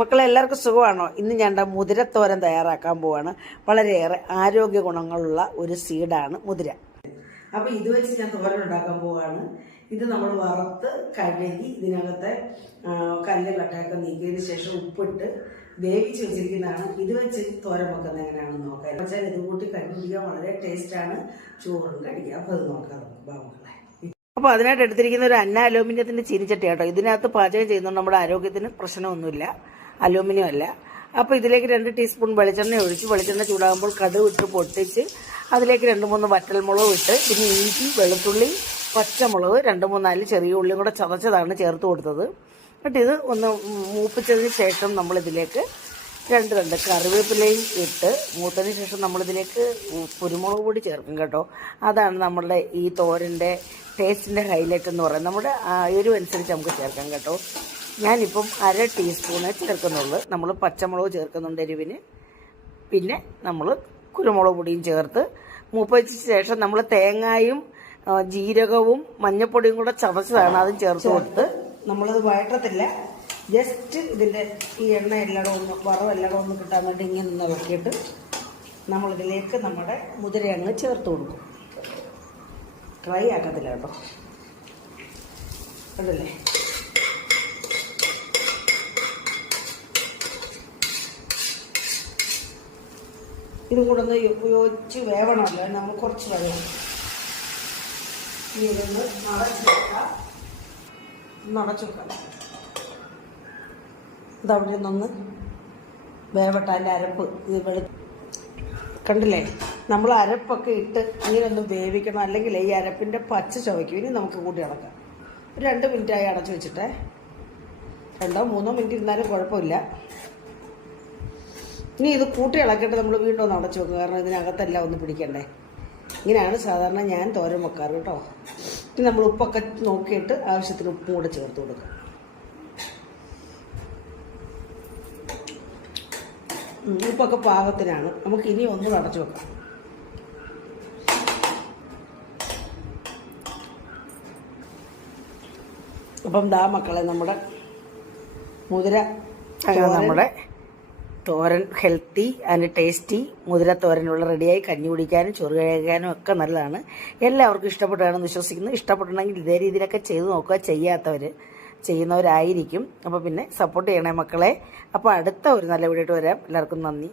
മക്കളെ എല്ലാവർക്കും സുഖമാണോ? ഇന്ന് ഞാൻ മുതിരത്തോരൻ തയ്യാറാക്കാൻ പോവാണ്. വളരെയേറെ ആരോഗ്യ ഗുണങ്ങളുള്ള ഒരു സീഡാണ് മുതിര. അപ്പൊ ഇത് വെച്ച് ഞാൻ തോരൻ ഉണ്ടാക്കാൻ പോവാണ്. ഇത് നമ്മൾ വറുത്ത് കഴുകി ഇതിനകത്തെ കല്ല് കട്ടയൊക്കെ നീക്കിയതിന് ശേഷം ഉപ്പിട്ട് വേവിച്ച് വെച്ചിരിക്കുന്നതാണ്. ഇത് വെച്ച് തോരൻ വെക്കുന്നത് എങ്ങനെയാണെന്ന് നോക്കാം. വെച്ചാൽ ഇത് കൂട്ടി കഴിക്കാൻ വളരെ ടേസ്റ്റാണ് ചോറും കഴിക്കുക. അപ്പൊ അത് നോക്കാം നമുക്ക് ബാ അപ്പോൾ അതിനായിട്ട് എടുത്തിരിക്കുന്ന ഒരു അന്ന അലോമിനിയത്തിന്റെ ചീനിച്ചട്ടി ഇതിനകത്ത് പാചകം ചെയ്യുന്നതുകൊണ്ട് നമ്മുടെ ആരോഗ്യത്തിന് പ്രശ്നമൊന്നുമില്ല. അലൂമിനിയം അല്ല. അപ്പോൾ ഇതിലേക്ക് രണ്ട് ടീസ്പൂൺ വെളിച്ചെണ്ണ ഒഴിച്ച് വെളിച്ചെണ്ണ ചൂടാകുമ്പോൾ കടുക് ഇട്ട് പൊട്ടിച്ച് അതിലേക്ക് രണ്ട് മൂന്ന് വറ്റൽമുളക് ഇട്ട് പിന്നെ ഇഞ്ചി വെളുത്തുള്ളി പച്ചമുളക് രണ്ട് മൂന്നാൽ ചെറിയ ഉള്ളിയും കൂടെ ചതച്ചതാണ് ചേർത്ത് കൊടുത്തത്. എന്നിട്ട് ഇത് ഒന്ന് മൂപ്പിച്ചതിന് ശേഷം നമ്മളിതിലേക്ക് രണ്ട് രണ്ട് കറിവേപ്പിലയും ഇട്ട് മൂത്തതിന് ശേഷം നമ്മളിതിലേക്ക് കുരുമുളക് പൊടി ചേർക്കും കേട്ടോ. അതാണ് നമ്മളുടെ ഈ തോരന്റെ ടേസ്റ്റിന്റെ ഹൈലൈറ്റ് എന്ന് പറയുന്നത്. നമ്മുടെ അനുസരിച്ച് നമുക്ക് ചേർക്കാം കേട്ടോ. ഞാനിപ്പം അര ടീസ്പൂണേ ചേർക്കുന്നുള്ളൂ. നമ്മൾ പച്ചമുളക് ചേർക്കുന്നുണ്ട് എരിവിന്. പിന്നെ നമ്മൾ കുരുമുളക് പൊടിയും ചേർത്ത് മൂപ്പിച്ച ശേഷം നമ്മൾ തേങ്ങായും ജീരകവും മഞ്ഞപ്പൊടിയും കൂടെ ചതച്ചതാണ് അതും ചേർത്ത് കൊടുത്ത്. നമ്മളത് വഴറ്റത്തില്ല. ജസ്റ്റ് ഇതിന്റെ ഈ എണ്ണ എല്ലായിടും ഒന്ന് വറവ് എല്ലായിടും ഒന്ന് കിട്ടാൻ വേണ്ടി ഇങ്ങനെ ഒന്ന് ഇളക്കിയിട്ട് നമ്മളിതിലേക്ക് നമ്മുടെ മുതിര അങ്ങ് ചേർത്ത് കൊടുക്കും. ഡ്രൈ ആക്കത്തില്ല കേട്ടോ. കണ്ടല്ലേ? ഇതും കൂടെ ഒന്ന് യോജിച്ച് വേവണമല്ലോ നമ്മൾ കുറച്ച് വെള്ളം. ഇതൊന്ന് നടച്ച് വെക്കാം. ഇതവിടെ നിന്നൊന്ന് വേവട്ടെ അതിന്റെ അരപ്പ്. ഇത് വെളു കണ്ടില്ലേ? നമ്മൾ അരപ്പൊക്കെ ഇട്ട് ഇങ്ങനെയൊന്ന് വേവിക്കണം. അല്ലെങ്കിൽ ഈ അരപ്പിന്റെ പച്ച ചുവയ്ക്കും. ഇനി നമുക്ക് കൂട്ടി അടക്കാം. രണ്ട് മിനിറ്റായി അടച്ചു വെച്ചിട്ടേ. രണ്ടോ മൂന്നോ മിനിറ്റ് ഇരുന്നാലും കുഴപ്പമില്ല. ഇനി ഇത് കൂട്ടി ഇളക്കിയിട്ട് നമ്മൾ വീണ്ടും ഒന്ന് അടച്ചു വെക്കും. കാരണം ഇതിനകത്തെല്ലാം ഒന്ന് പിടിക്കണ്ടേ? ഇങ്ങനെയാണ് സാധാരണ ഞാൻ തോരൻ വെക്കാറ് കേട്ടോ. ഇനി നമ്മൾ ഉപ്പൊക്കെ നോക്കിയിട്ട് ആവശ്യത്തിന് ഉപ്പും കൂടെ ചേർത്ത് കൊടുക്കും. ഉപ്പൊക്കെ പാകത്തിനാണ്. നമുക്ക് ഇനി ഒന്ന് അടച്ചു വെക്കാം. അപ്പം ദാ മക്കളെ നമ്മുടെ മുതിര നമ്മുടെ തോരൻ ഹെൽത്തി ആൻഡ് ടേസ്റ്റി മുതിര തോരനുള്ള റെഡിയായി കഞ്ഞി കുടിക്കാനും ചോറ് കഴിക്കാനും ഒക്കെ നല്ലതാണ്. എല്ലാവർക്കും ഇഷ്ടപ്പെട്ടാണെന്ന് വിശ്വസിക്കുന്നു. ഇഷ്ടപ്പെട്ടുണ്ടെങ്കിൽ ഇതേ രീതിയിലൊക്കെ ചെയ്തു നോക്കുക. ചെയ്യാത്തവർ ചെയ്യുന്നവരായിരിക്കും. അപ്പോൾ പിന്നെ സപ്പോർട്ട് ചെയ്യണേ മക്കളെ. അപ്പോൾ അടുത്ത ഒരു നല്ല വീഡിയോ വരാം. എല്ലാവർക്കും നന്ദി.